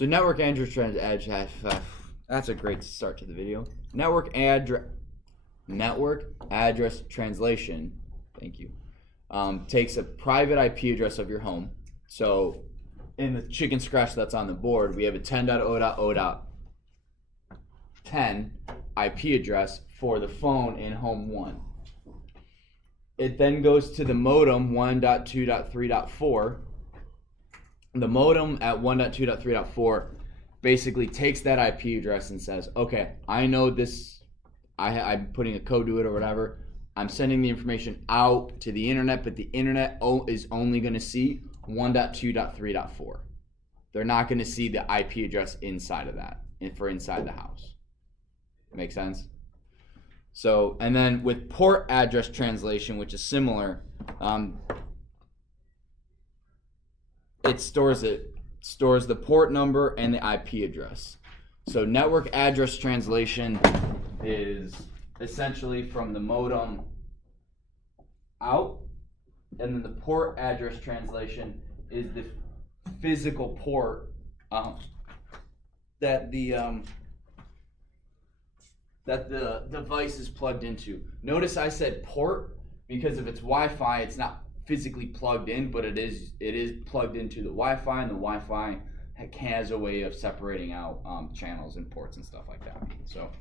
So network address that's a great start to the video. Network address translation, thank you, takes a private IP address of your home. So in the chicken scratch that's on the board, we have a 10.0.0.10 IP address for the phone in home 1. It then goes to the modem 1.2.3.4. The modem at 1.2.3.4 basically takes that IP address and says, okay, I know this, I'm putting a code to it or whatever. I'm sending the information out to the internet, but the internet is only going to see 1.2.3.4. They're not going to see the IP address inside of that, for inside the house. Make sense? So, and then with port address translation, which is similar, it stores the port number and the IP address. So network address translation is essentially from the modem out, and then the port address translation is the physical port that the device is plugged into. Notice I said port because if it's Wi-Fi, it's not physically plugged in, but it is plugged into the Wi-Fi, and the Wi-Fi has a way of separating out channels and ports and stuff like that. So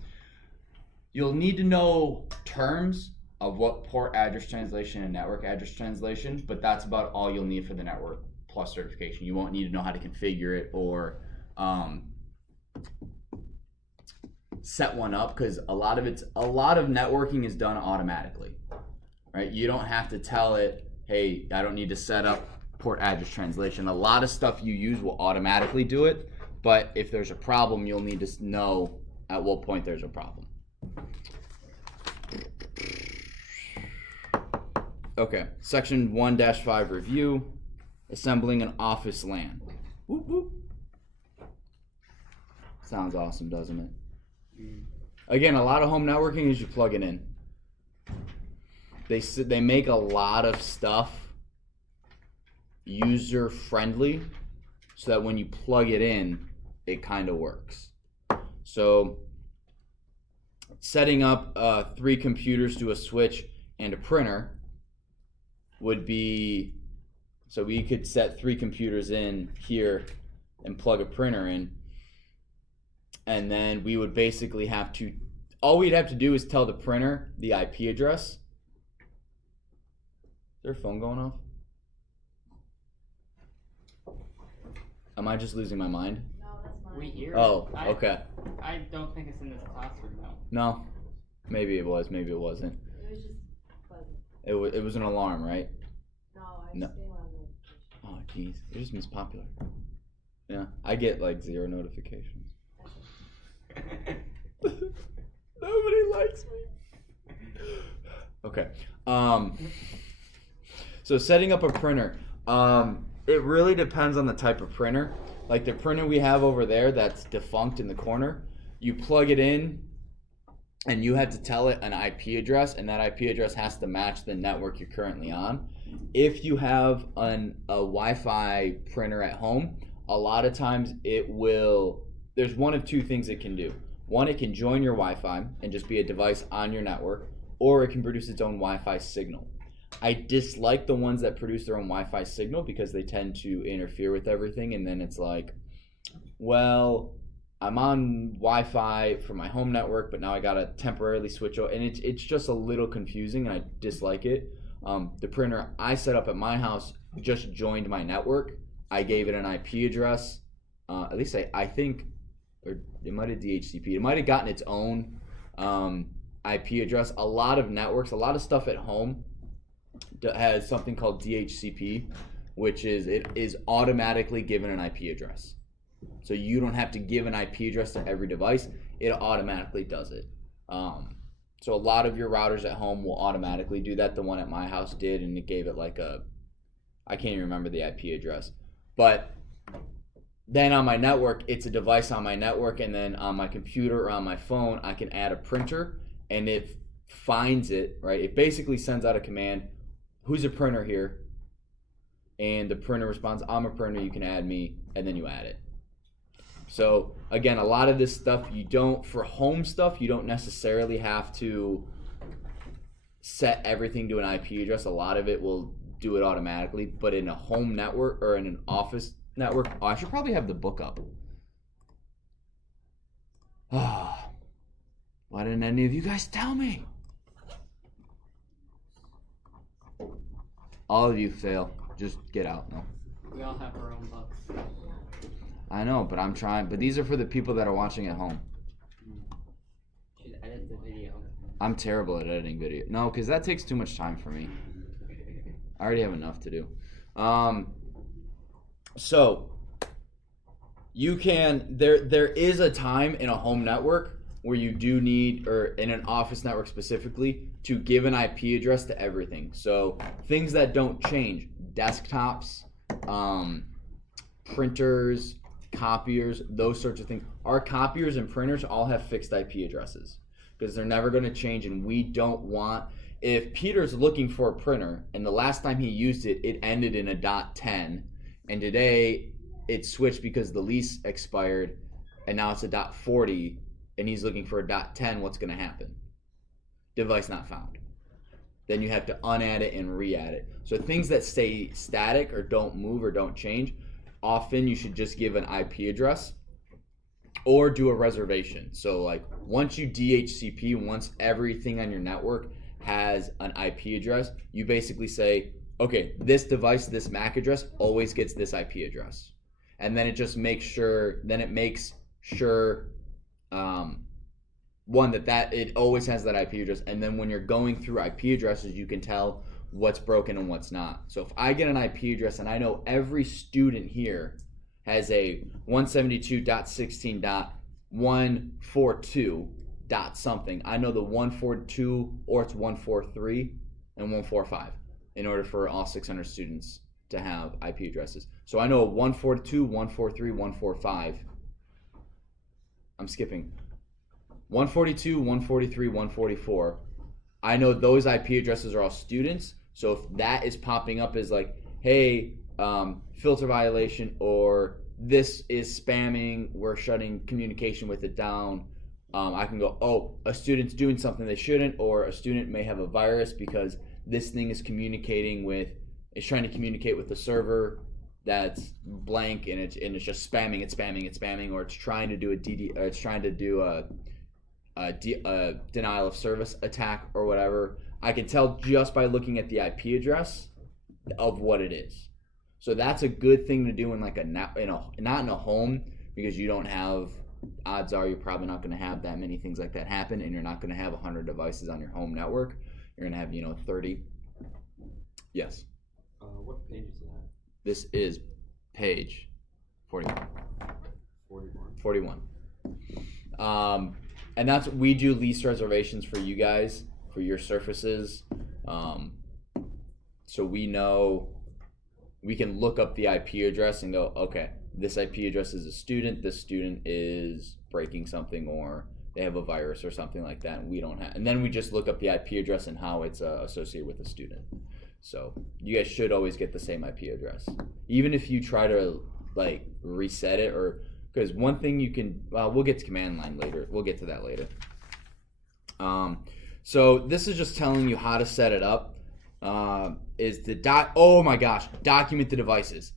you'll need to know terms of what port address translation and network address translation, but that's about all you'll need for the Network Plus certification. You won't need to know how to configure it or set one up, because a lot of networking is done automatically, right? You don't have to tell it, hey, I don't need to set up port address translation. A lot of stuff you use will automatically do it, but if there's a problem, you'll need to know at what point there's a problem. Okay, section 1-5 review, assembling an office LAN. Whoop, whoop. Sounds awesome, doesn't it? Again, a lot of home networking is you plug it in. They make a lot of stuff user friendly so that when you plug it in, it kind of works. So setting up 3 computers to a switch and a printer would be, so we could set 3 computers in here and plug a printer in, and then we would basically have to, all we'd have to do is tell the printer the IP address. Is there a phone going off? Am I just losing my mind? No, that's mine. We hear Oh, it. okay. I don't think it's in this classroom though. No, maybe it was, maybe it wasn't. It was just buzzing. It was an alarm, right? No, I No. stay on the. Oh, jeez, you're just mispopular. Yeah, I get like 0 notifications. Nobody likes me. Okay. So setting up a printer. It really depends on the type of printer. Like the printer we have over there that's defunct in the corner, you plug it in and you have to tell it an IP address, and that IP address has to match the network you're currently on. If you have a Wi-Fi printer at home, a lot of times there's one of 2 things it can do. One, it can join your Wi-Fi and just be a device on your network, or it can produce its own Wi-Fi signal. I dislike the ones that produce their own Wi-Fi signal because they tend to interfere with everything, and then it's like, well, I'm on Wi-Fi for my home network, but now I gotta temporarily switch over, and it's just a little confusing, and I dislike it. The printer I set up at my house just joined my network. I gave it an IP address. At least I think, or it might have DHCP. It might have gotten its own IP address. A lot of networks, a lot of stuff at home has something called DHCP, which is it is automatically given an IP address. So you don't have to give an IP address to every device. It automatically does it. So a lot of your routers at home will automatically do that. The one at my house did, and it gave it like I can't even remember the IP address. But then on my network, it's a device on my network, and then on my computer or on my phone, I can add a printer, and it finds it, right? It basically sends out a command, who's a printer here? And the printer responds, I'm a printer, you can add me, and then you add it. So again, a lot of this stuff for home stuff, you don't necessarily have to set everything to an IP address. A lot of it will do it automatically, but in a home network or in an office network, I should probably have the book up. Why didn't any of you guys tell me? All of you fail. Just get out now. We all have our own books. I know, but I'm trying. But these are for the people that are watching at home. Should edit the video. I'm terrible at editing video. No, because that takes too much time for me. I already have enough to do. So you can there is a time in a home network where you do need, or in an office network specifically, to give an IP address to everything. So things that don't change: desktops, printers, copiers, those sorts of things. Our copiers and printers all have fixed IP addresses because they're never going to change, and we don't want. If Peter's looking for a printer and the last time he used it, it ended in a .10, and today it switched because the lease expired, and now it's a .40, and he's looking for a .10, what's going to happen? Device not found. Then you have to unadd it and re-add it. So things that stay static or don't move or don't change, often you should just give an IP address or do a reservation. So like once you DHCP, once everything on your network has an IP address, you basically say, okay, this device, this MAC address always gets this IP address. And then it just makes sure, one, that it always has that IP address. And then when you're going through IP addresses, you can tell what's broken and what's not. So if I get an IP address and I know every student here has a 172.16.142 dot something, I know the 142 or it's 143 and 145 in order for all 600 students to have IP addresses. So I know 142, 143, 145. I'm skipping. 142, 143, 144. I know those IP addresses are all students. So if that is popping up as like, hey, filter violation, or this is spamming, we're shutting communication with it down, I can go, oh, a student's doing something they shouldn't, or a student may have a virus because this thing is trying to communicate with the server that's blank, and it's just spamming, or it's trying to do a denial of service attack or whatever. I can tell just by looking at the IP address of what it is. So that's a good thing to do in like not in a home, because you don't have, odds are you're probably not going to have that many things like that happen, and you're not going to have 100 devices on your home network. You're going to have 30. Yes. What page is that? This is page 41. 41. And that's, we do lease reservations for you guys, for your surfaces. So we know, we can look up the IP address and go, okay, this IP address is a student, this student is breaking something, or they have a virus or something like that, and we don't have, and then we just look up the IP address and how it's associated with the student. So you guys should always get the same IP address, even if you try to like reset it, or because one thing you can, we'll get to command line later. We'll get to that later. So this is just telling you how to set it up. Is the oh my gosh, document the devices.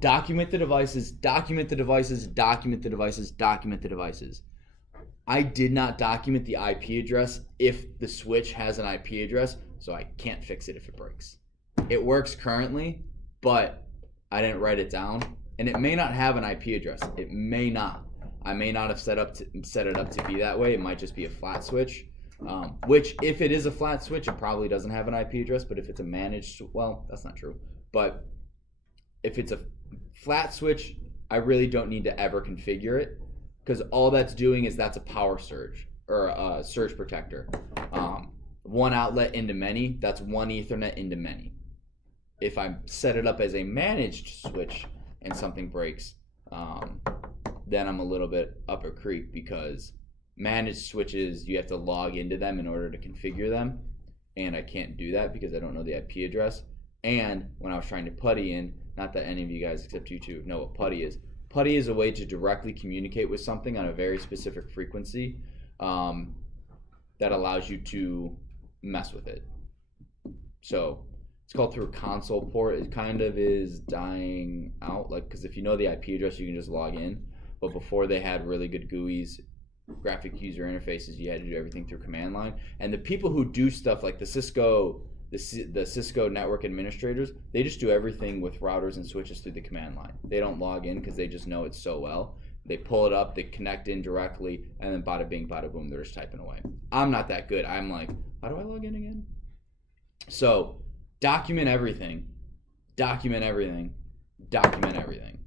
Document the devices, document the devices, document the devices, document the devices. I did not document the IP address if the switch has an IP address, so I can't fix it if it breaks. It works currently, but I didn't write it down, and it may not have an IP address. It may not. I may not have set it up to be that way. It might just be a flat switch. Which, if it is a flat switch, it probably doesn't have an IP address. But if it's a managed, well, that's not true. But if it's a flat switch, I really don't need to ever configure it, because all that's doing is that's a power surge, or a surge protector. One outlet into many, that's one Ethernet into many. If I set it up as a managed switch and something breaks, then I'm a little bit up a creek, because managed switches, you have to log into them in order to configure them, and I can't do that because I don't know the IP address. And when I was trying to putty in, not that any of you guys except you two know what putty is, PuTTY is a way to directly communicate with something on a very specific frequency that allows you to mess with it. So it's called through a console port. It kind of is dying out, like, because if you know the IP address, you can just log in. But before they had really good GUIs, graphic user interfaces, you had to do everything through command line. And the people who do stuff like the Cisco network administrators, they just do everything with routers and switches through the command line. They don't log in because they just know it so well. They pull it up, they connect in directly, and then bada bing, bada boom, they're just typing away. I'm not that good. I'm like, how do I log in again? So document everything, document everything, document everything.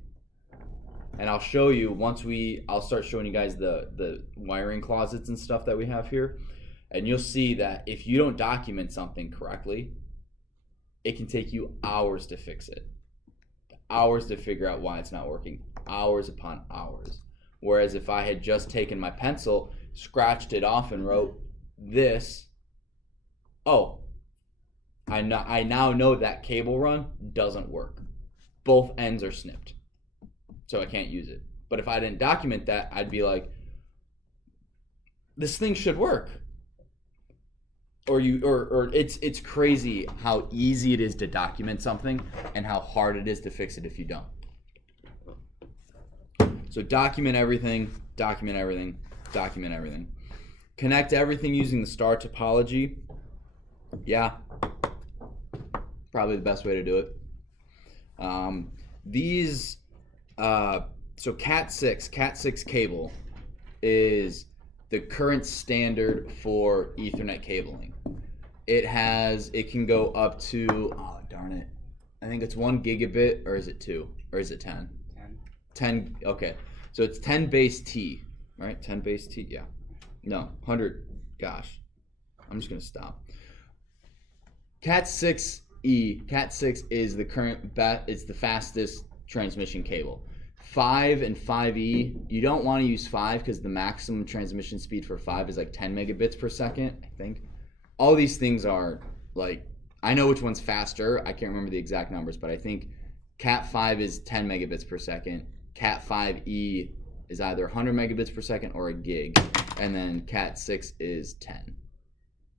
And I'll show you I'll start showing you guys the wiring closets and stuff that we have here. And you'll see that if you don't document something correctly, it can take you hours to fix it. Hours to figure out why it's not working. Hours upon hours. Whereas if I had just taken my pencil, scratched it off, and wrote this, I now know that cable run doesn't work. Both ends are snipped. So I can't use it. But if I didn't document that, I'd be like, this thing should work. Or it's crazy how easy it is to document something and how hard it is to fix it if you don't. So document everything, document everything, document everything. Connect everything using the star topology. Yeah, probably the best way to do it. So Cat 6 cable is the current standard for Ethernet cabling. It can go up to, oh darn it, I think it's 1 gigabit, or is it 2, or is it 10? 10, okay. So it's 10 base T, right? 10 base T, yeah. No, 100, gosh. I'm just gonna stop. Cat 6E, Cat 6 is the current, it's the fastest transmission cable. 5 and 5E, you don't want to use 5 because the maximum transmission speed for 5 is like 10 megabits per second, I think. All these things are like, I know which one's faster. I can't remember the exact numbers, but I think Cat 5 is 10 megabits per second. Cat 5E is either 100 megabits per second or a gig. And then Cat 6 is 10.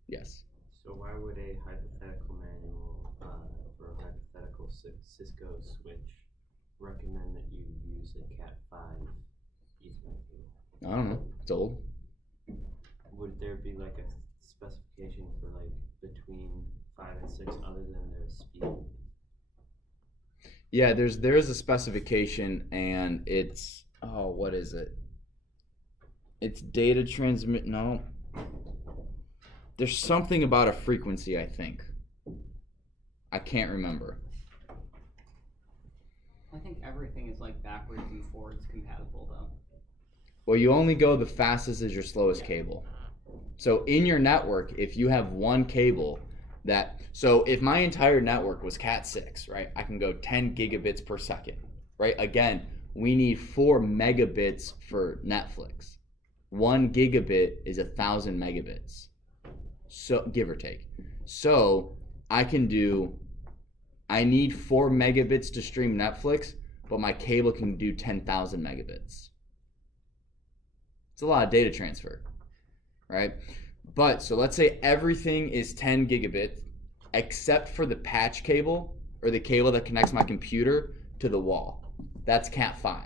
Yes. So why would a hypothetical manual for a hypothetical Cisco switch recommend that you use a Cat 5 Ethernet cable? I don't know. It's old. Would there be like a specification for like between 5 and 6 other than their speed? Yeah, there is a specification, and it's, what is it? It's data transmit. No, there's something about a frequency. I think. I can't remember. I think everything is like backwards and forwards compatible though. Well, you only go the fastest as your slowest cable. So in your network, if you have one cable so if my entire network was Cat 6, right, I can go 10 gigabits per second, right? Again, we need 4 megabits for Netflix. 1 gigabit is 1,000 megabits, so give or take. So I need 4 megabits to stream Netflix, but my cable can do 10,000 megabits. It's a lot of data transfer, right? But so let's say everything is 10 gigabit except for the patch cable, or the cable that connects my computer to the wall. That's Cat 5.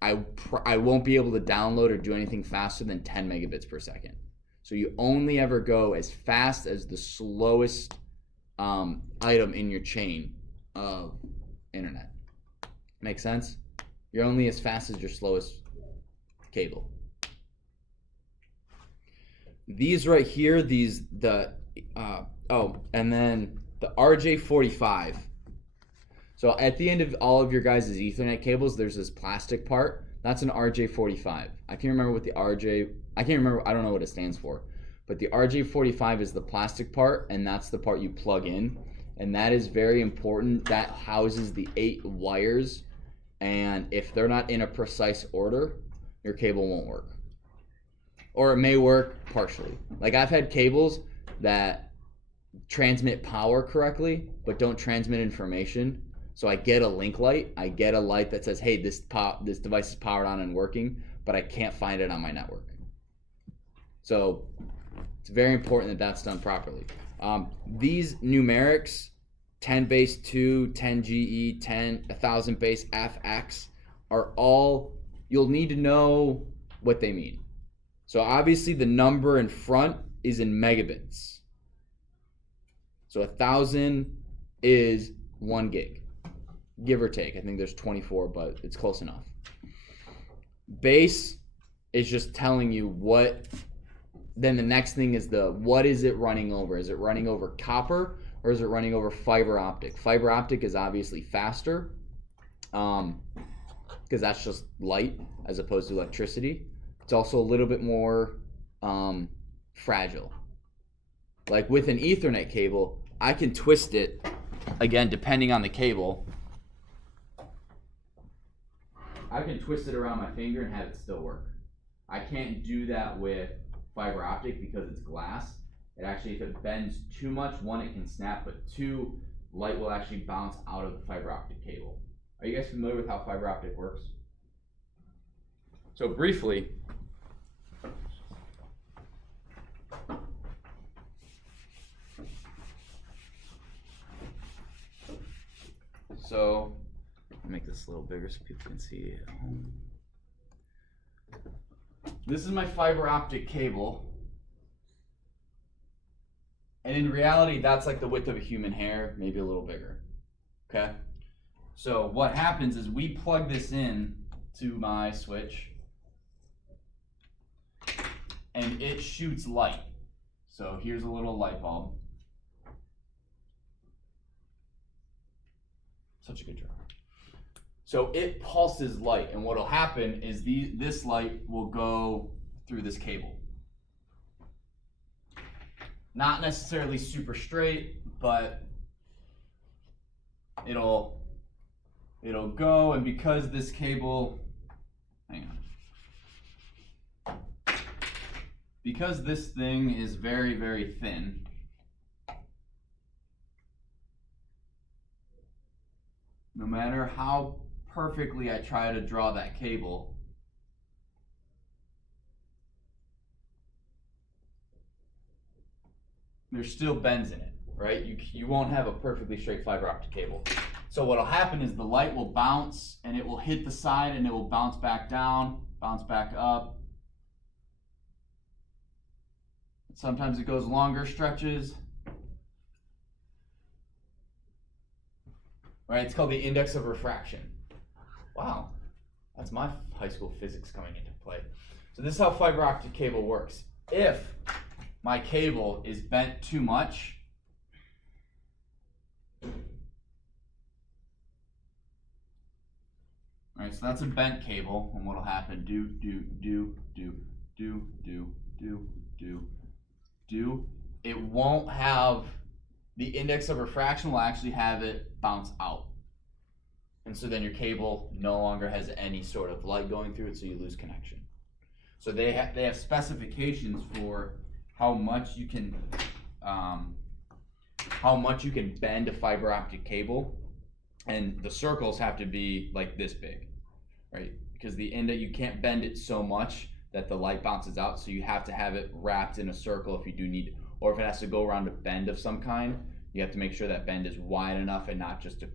I won't be able to download or do anything faster than 10 megabits per second. So you only ever go as fast as the slowest item in your chain of internet. Make sense? You're only as fast as your slowest cable. These right here, and then the RJ45. So at the end of all of your guys' Ethernet cables, there's this plastic part. That's an RJ45. I don't know what it stands for. But the RJ45 is the plastic part, and that's the part you plug in. And that is very important. That houses the 8 wires. And if they're not in a precise order, your cable won't work. Or it may work partially. Like I've had cables that transmit power correctly, but don't transmit information. So I get a link light. I get a light that says, hey, this device is powered on and working, but I can't find it on my network. So it's very important that that's done properly. These numerics, 10 base 2, 10 GE, 10, 1000 base FX, are all, you'll need to know what they mean. So obviously the number in front is in megabits. So 1000 is 1 gig, give or take. I think there's 24, but it's close enough. Base is just telling you what. Then the next thing is what is it running over? Is it running over copper or is it running over fiber optic? Fiber optic is obviously faster because that's just light as opposed to electricity. It's also a little bit more fragile. Like with an Ethernet cable, I can twist it, again, depending on the cable. I can twist it around my finger and have it still work. I can't do that with fiber optic because it's glass. It actually, if it bends too much, one, it can snap, but two, light will actually bounce out of the fiber optic cable. Are you guys familiar with how fiber optic works? So briefly, so I'll make this a little bigger so people can see it at home. This is my fiber optic cable. And in reality, that's like the width of a human hair, maybe a little bigger. Okay? So what happens is we plug this in to my switch and it shoots light. So here's a little light bulb. Such a good job. So it pulses light, and what will happen is this light will go through this cable. Not necessarily super straight, but it'll go, and because this cable, hang on. Because this thing is very, very thin, no matter how perfectly I try to draw that cable, there's still bends in it, right? You won't have a perfectly straight fiber optic cable. So what'll happen is the light will bounce and it will hit the side and it will bounce back down, bounce back up. Sometimes it goes longer stretches. Right, it's called the index of refraction. Wow, that's my high school physics coming into play. So this is how fiber optic cable works. If my cable is bent too much, alright, so that's a bent cable, and what'll happen, it won't have, the index of refraction will actually have it bounce out. And so then your cable no longer has any sort of light going through it, so you lose connection. So they have specifications for how much you can bend a fiber optic cable, and the circles have to be like this big, right? Because the end, you can't bend it so much that the light bounces out, so you have to have it wrapped in a circle if you do need, or if it has to go around a bend of some kind, you have to make sure that bend is wide enough and not just a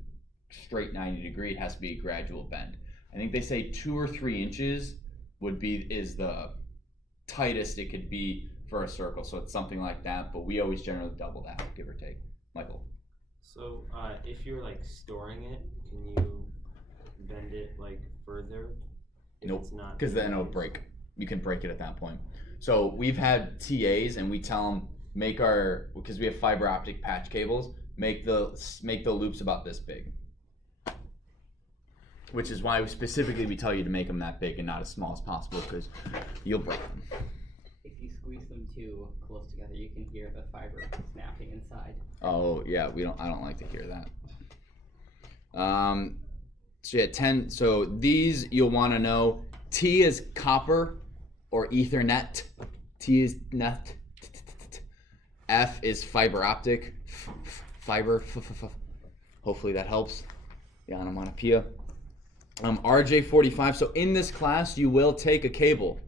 straight 90 degree. It has to be a gradual bend. I think they say 2 or 3 inches is the tightest it could be for a circle, so it's something like that, but we always generally double that, give or take. Michael? So if you're like storing it, can you bend it like further? Nope, because then it'll break. You can break it at that point. So we've had TAs and we tell them, because we have fiber optic patch cables, make the loops about this big. Which is why we tell you to make them that big and not as small as possible, because you'll break them. If you squeeze them too close together, you can hear the fiber snapping inside. Oh yeah, I don't like to hear that. So yeah, 10. So these you'll want to know. T is copper or Ethernet. T is net. F is fiber optic. Fiber. Hopefully that helps. the onomatopoeia. RJ45. So in this class, you will take a cable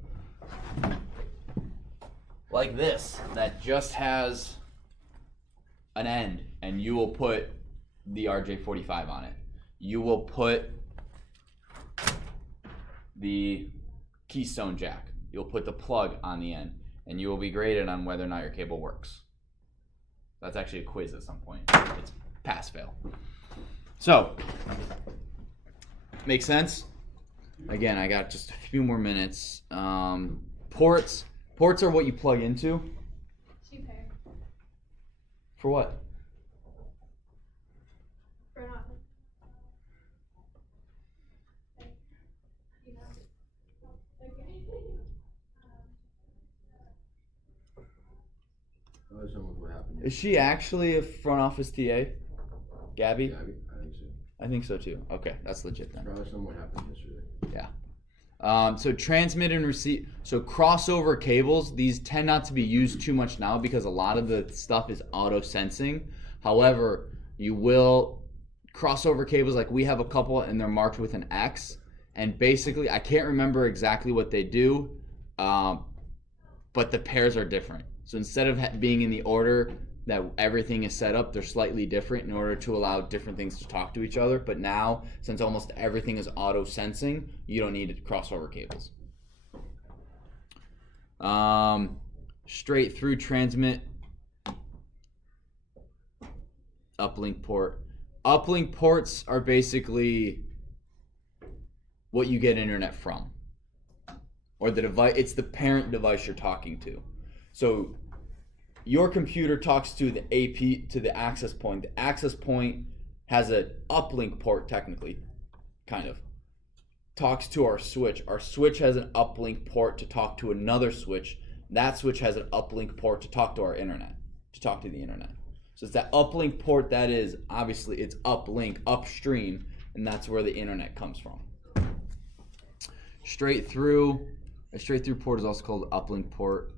like this that just has an end, and you will put the RJ45 on it. You will put the keystone jack. You'll put the plug on the end, and you will be graded on whether or not your cable works. That's actually a quiz at some point. It's pass fail. So, make sense? Again, I got just a few more minutes. Ports are what you plug into. Cheap hair. For what? For not. You know. Okay. I was wondering what happened. Is she actually a front office TA? Gabby? Yeah, I think so. I think so too. Okay, that's legit then. Probably something what happened yesterday. Yeah. So transmit and receive. So crossover cables, these tend not to be used too much now because a lot of the stuff is auto sensing. However, you will crossover cables, like we have a couple and they're marked with an X. And basically, I can't remember exactly what they do, but the pairs are different. So instead of being in the order that everything is set up, they're slightly different in order to allow different things to talk to each other. But now, since almost everything is auto sensing, you don't need crossover cables. Straight through transmit, uplink port. Uplink ports are basically what you get internet from, or the device. It's the parent device you're talking to. So your computer talks to the AP, to the access point. The access point has an uplink port, technically, kind of. Talks to our switch. Our switch has an uplink port to talk to another switch. That switch has an uplink port to talk to our internet, to talk to the internet. So it's that uplink port that is, obviously, it's uplink, upstream, and that's where the internet comes from. Straight through, a straight through port is also called uplink port.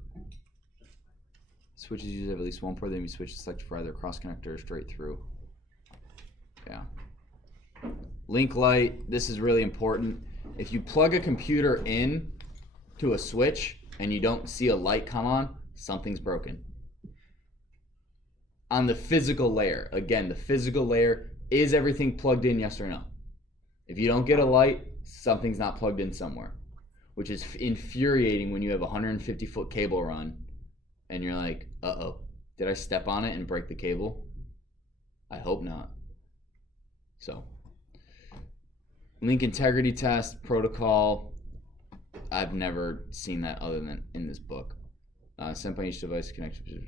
Switches usually have at least one port, then you switch to select for either cross connector or straight through. Yeah. Link light, this is really important. If you plug a computer in to a switch and you don't see a light come on, something's broken. On the physical layer, again, the physical layer, is everything plugged in, yes or no? If you don't get a light, something's not plugged in somewhere, which is infuriating when you have a 150-foot cable run and you're like, uh-oh, did I step on it and break the cable? I hope not. So, link integrity test, protocol. I've never seen that other than in this book. Sent by each device connected.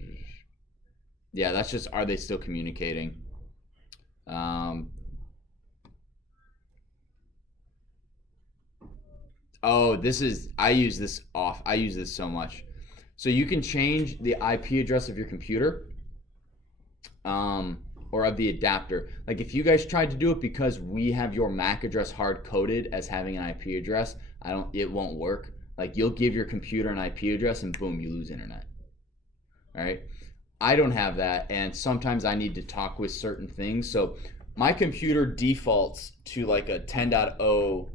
Yeah, that's just, are they still communicating? Oh, this is, I use this so much. So you can change the IP address of your computer, or of the adapter. Like if you guys tried to do it, because we have your MAC address hard coded as having an IP address, it won't work. Like you'll give your computer an IP address and boom, you lose internet. All right. I don't have that, and sometimes I need to talk with certain things. So my computer defaults to like a 10.0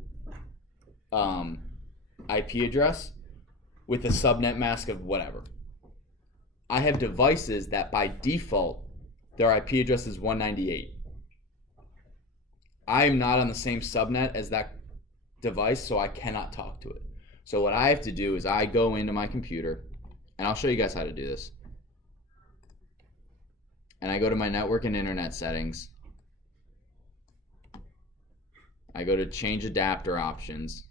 IP address with a subnet mask of whatever. I have devices that by default, their IP address is 198. I am not on the same subnet as that device, so I cannot talk to it. So what I have to do is I go into my computer, and I'll show you guys how to do this. And I go to my network and internet settings. I go to change adapter options.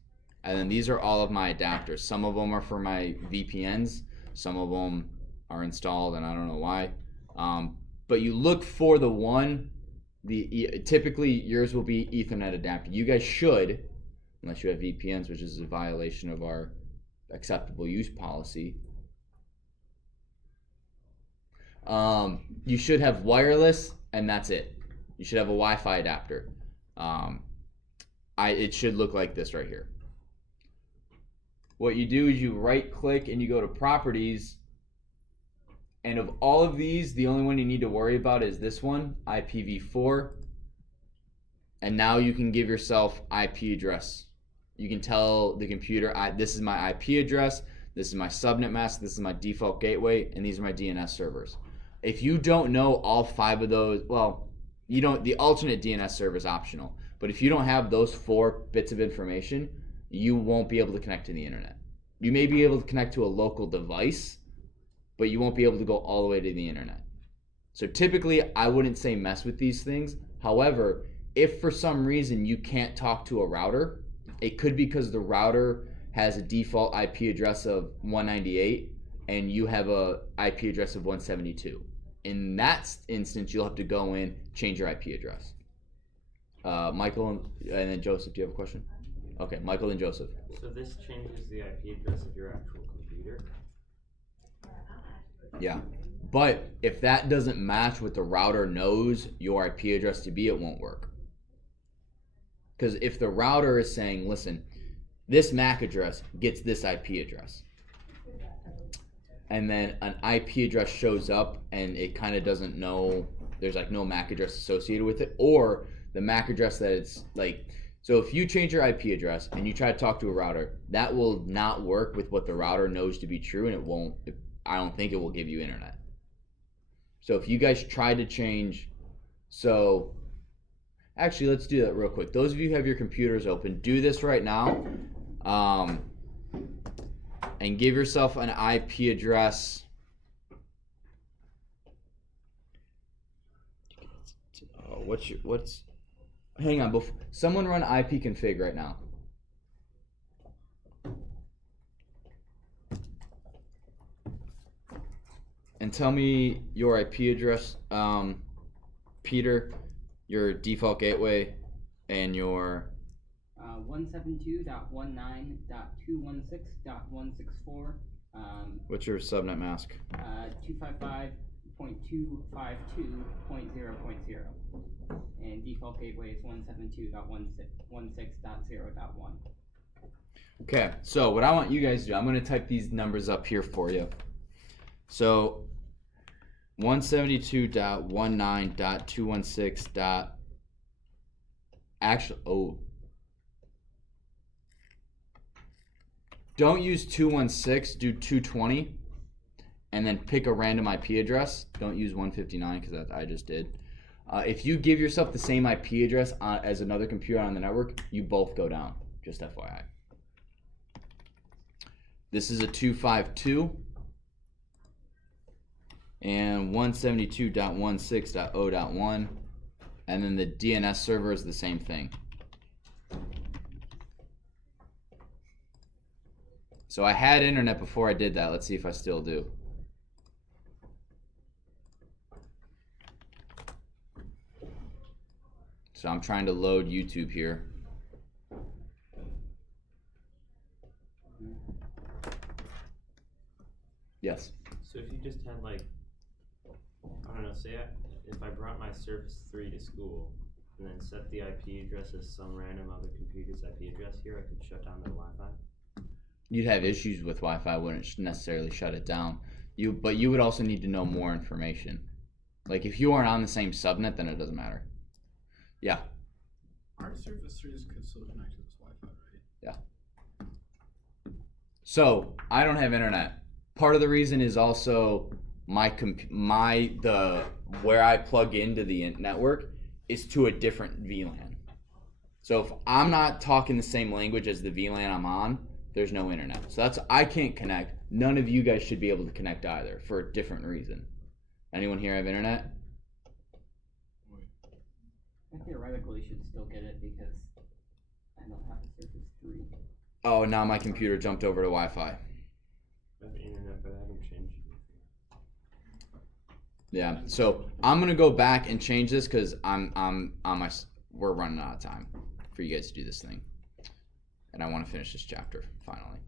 And then these are all of my adapters. Some of them are for my VPNs. Some of them are installed, and I don't know why. But you look for the one, typically yours will be Ethernet adapter. You guys should, unless you have VPNs, which is a violation of our acceptable use policy. You should have wireless, and that's it. You should have a Wi-Fi adapter. It should look like this right here. What you do is you right click and you go to properties, and of all of these, the only one you need to worry about is this one, IPv4. And now you can give yourself IP address. You can tell the computer, this is my IP address, this is my subnet mask, this is my default gateway, and these are my DNS servers. If you don't know all 5 of those, well, you don't. The alternate DNS server is optional. But if you don't have those 4 bits of information, you won't be able to connect to the internet. You may be able to connect to a local device, but you won't be able to go all the way to the internet. So typically, I wouldn't say mess with these things. However, if for some reason you can't talk to a router, it could be because the router has a default IP address of 198 and you have a IP address of 172. In that instance, you'll have to go in, change your IP address. Michael and then Joseph, do you have a question? Okay, Michael and Joseph. So this changes the IP address of your actual computer? Yeah. But if that doesn't match what the router knows your IP address to be, it won't work. Because if the router is saying, listen, this MAC address gets this IP address, and then an IP address shows up and it kind of doesn't know, there's like no MAC address associated with it, or the MAC address that it's like, so if you change your IP address and you try to talk to a router, that will not work with what the router knows to be true, and it won't, I don't think it will give you internet. So if you guys try to change, so actually let's do that real quick. Those of you who have your computers open, do this right now, and give yourself an IP address. Hang on, someone run IP config right now. And tell me your IP address, Peter, your default gateway, and your 172.19.216.164. What's your subnet mask? 255.252.0.0. And default gateway is 172.16.0.1. Okay, so what I want you guys to do, I'm going to type these numbers up here for you. So 172.19.216. Don't use 216, do 220, and then pick a random IP address. Don't use 159 because I just did. If you give yourself the same IP address as another computer on the network, you both go down, just FYI. This is a 252 and 172.16.0.1, and then the DNS server is the same thing. So I had internet before I did that. Let's see if I still do. So I'm trying to load YouTube here. Yes. So if you just had like, I don't know, say if I brought my Surface 3 to school and then set the IP address as some random other computer's IP address here, I could shut down their Wi-Fi? You'd have issues with Wi-Fi, wouldn't necessarily shut it down. But you would also need to know more information. Like if you aren't on the same subnet, then it doesn't matter. Yeah. Our Surface 3s could still connect to this Wi-Fi, right? Yeah. So I don't have internet. Part of the reason is also where I plug into the network is to a different VLAN. So if I'm not talking the same language as the VLAN I'm on, there's no internet. So I can't connect. None of you guys should be able to connect either for a different reason. Anyone here have internet? I theoretically should still get it because I don't have a Surface 3. Oh, now my computer jumped over to Wi-Fi. I have internet, but I haven't changed it. Yeah. So I'm gonna go back and change this because we're running out of time for you guys to do this thing, and I want to finish this chapter finally.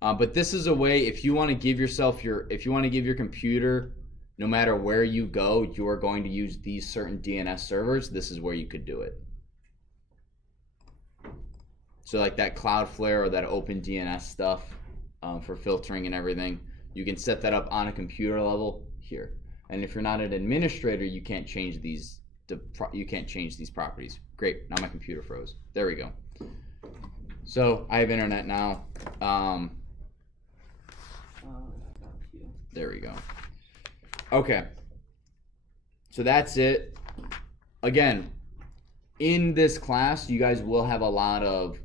But this is a way if you want to give your computer, no matter where you go, you are going to use these certain DNS servers. This is where you could do it. So like that Cloudflare or that OpenDNS stuff for filtering and everything, you can set that up on a computer level here. And if you're not an administrator, you can't change these properties. Great, now my computer froze. There we go. So I have internet now. Got you. There we go. Okay. So that's it. Again, in this class, you guys will have a lot of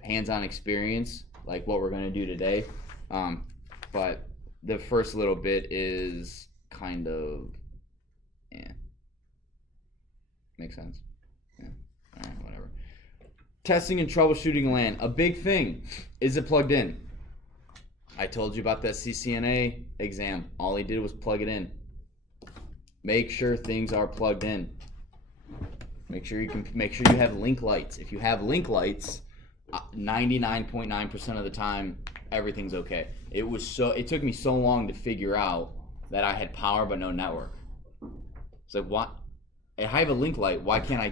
hands-on experience, like what we're going to do today. But the first little bit is kind of, makes sense. Yeah. All right, whatever. Testing and troubleshooting LAN. A big thing. Is it plugged in? I told you about that CCNA exam. All he did was plug it in. Make sure things are plugged in. Make sure you have link lights. If you have link lights, 99.9% of the time everything's okay. It took me so long to figure out that I had power but no network. It's like, what? If I have a link light, why can't I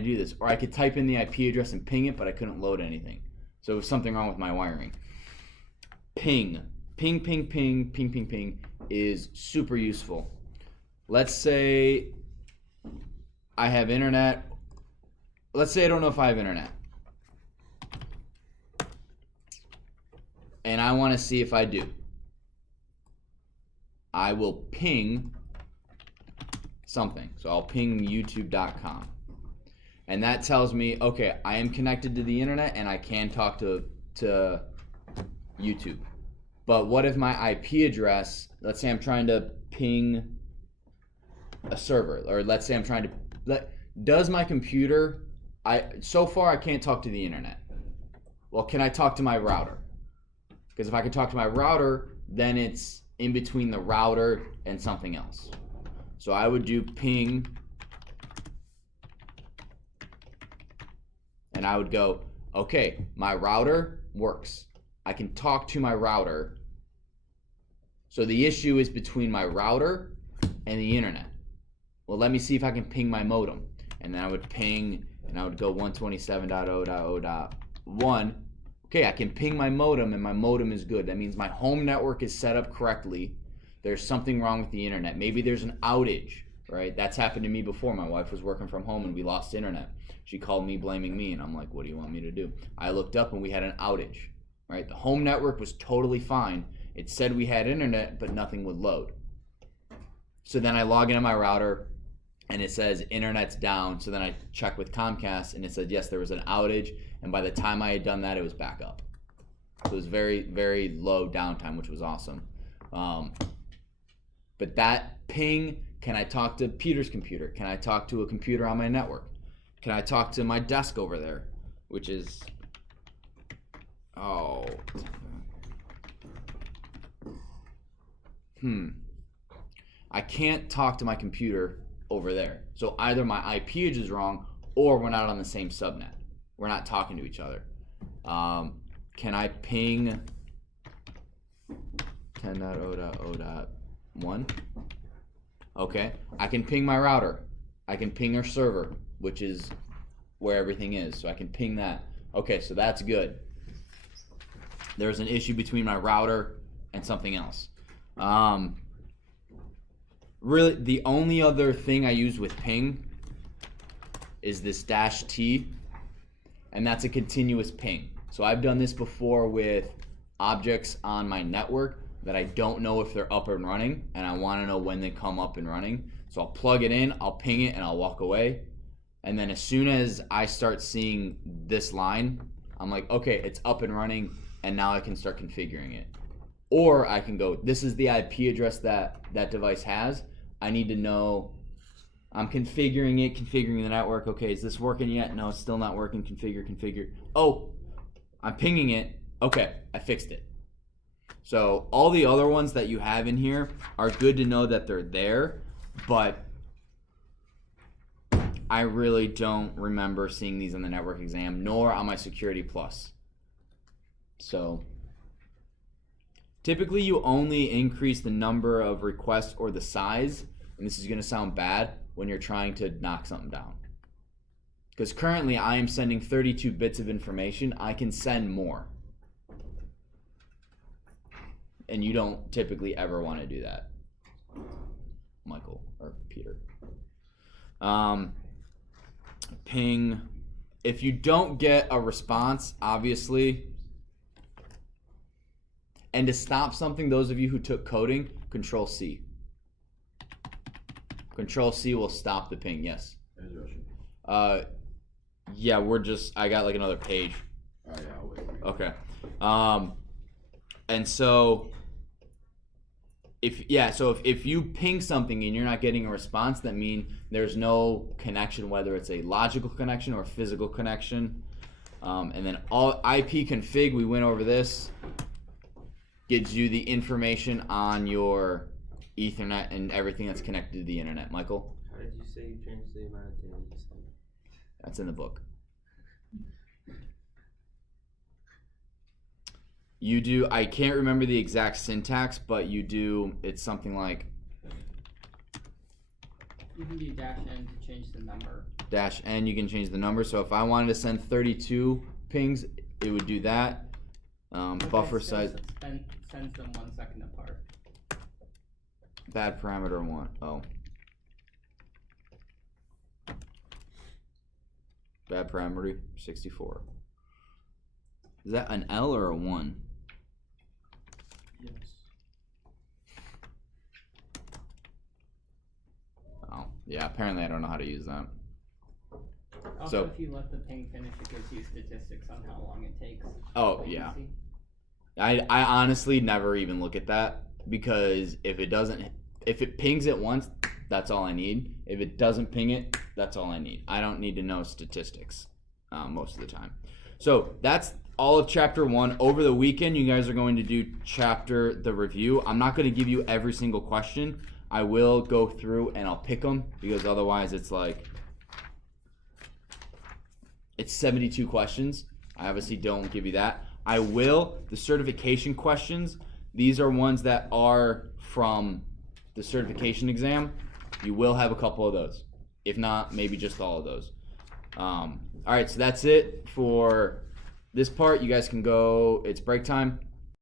do this? Or I could type in the IP address and ping it, but I couldn't load anything. So it was something wrong with my wiring. Ping is super useful. Let's say I have internet. Let's say I don't know if I have internet. And I want to see if I do. I will ping something. So I'll ping youtube.com. And that tells me, okay, I am connected to the internet and I can talk to YouTube. But what if my IP address, let's say I'm trying to ping a server, or let's say I'm trying to, does my computer, so far I can't talk to the internet. Well, can I talk to my router? Because if I can talk to my router, then it's in between the router and something else. So I would do ping, and I would go, okay, my router works. I can talk to my router. So the issue is between my router and the internet. Well, let me see if I can ping my modem. And then I would ping, and I would go 127.0.0.1. Okay, I can ping my modem, and my modem is good. That means my home network is set up correctly. There's something wrong with the internet. Maybe there's an outage, right? That's happened to me before. My wife was working from home, and we lost internet. She called me blaming me, and I'm like, what do you want me to do? I looked up, and we had an outage, right? The home network was totally fine. It said we had internet, but nothing would load. So then I log into my router, and it says internet's down. So then I check with Comcast, and it said, yes, there was an outage. And by the time I had done that, it was back up. So it was very, very low downtime, which was awesome. But that ping, can I talk to Peter's computer? Can I talk to a computer on my network? Can I talk to my desk over there? Which is, I can't talk to my computer over there. So either my IP address is wrong, or we're not on the same subnet. We're not talking to each other. Can I ping 10.0.0.1? Okay, I can ping my router. I can ping our server, which is where everything is. So I can ping that. Okay, so that's good. There's an issue between my router and something else. Really, the only other thing I use with ping is this -T, and that's a continuous ping. So I've done this before with objects on my network that I don't know if they're up and running, and I want to know when they come up and running. So I'll plug it in, I'll ping it, and I'll walk away. And then as soon as I start seeing this line, I'm like, okay, it's up and running, and now I can start configuring it. Or I can go, this is the IP address that that device has. I need to know, I'm configuring it, configuring the network. Okay, is this working yet? No, it's still not working. Configure. Oh, I'm pinging it. Okay, I fixed it. So all the other ones that you have in here are good to know that they're there, but I really don't remember seeing these on the network exam, nor on my Security Plus. So typically you only increase the number of requests or the size, and this is going to sound bad, when you're trying to knock something down. Because currently I am sending 32 bits of information. I can send more. And you don't typically ever want to do that, Michael or Peter. ping. If you don't get a response, obviously, and to stop something, those of you who took coding, Control C. Control C will stop the ping. Yes. Interesting. Yeah, I got like another page. Yeah, I'll wait. Okay. And so if you ping something and you're not getting a response, that means there's no connection, whether it's a logical connection or a physical connection. And then all IP config, we went over this, gives you the information on your Ethernet and everything that's connected to the internet. Michael? How did you say you changed the amount of data you sent? That's in the book. You do, I can't remember the exact syntax, but you do, it's something like You can do -n to change the number. -n, you can change the number. So if I wanted to send 32 pings, it would do that. But Buffer it still size, sends them 1 second apart. bad parameter 1. Oh. Bad parameter 64. Is that an L or a 1? Yes. Oh, yeah, apparently I don't know how to use that. Also, So- if you let the ping finish, it gives you statistics on how long it takes. Oh, yeah. Latency. I honestly never even look at that, because if it pings it once, that's all I need. If it doesn't ping it, that's all I need. I don't need to know statistics most of the time. So that's all of chapter 1. Over the weekend, you guys are going to do the review. I'm not going to give you every single question. I will go through and I'll pick them, because otherwise it's 72 questions. I obviously don't give you that. I will, the certification questions, these are ones that are from the certification exam. You will have a couple of those. If not, maybe just all of those. All right, so that's it for this part. You guys can go, it's break time.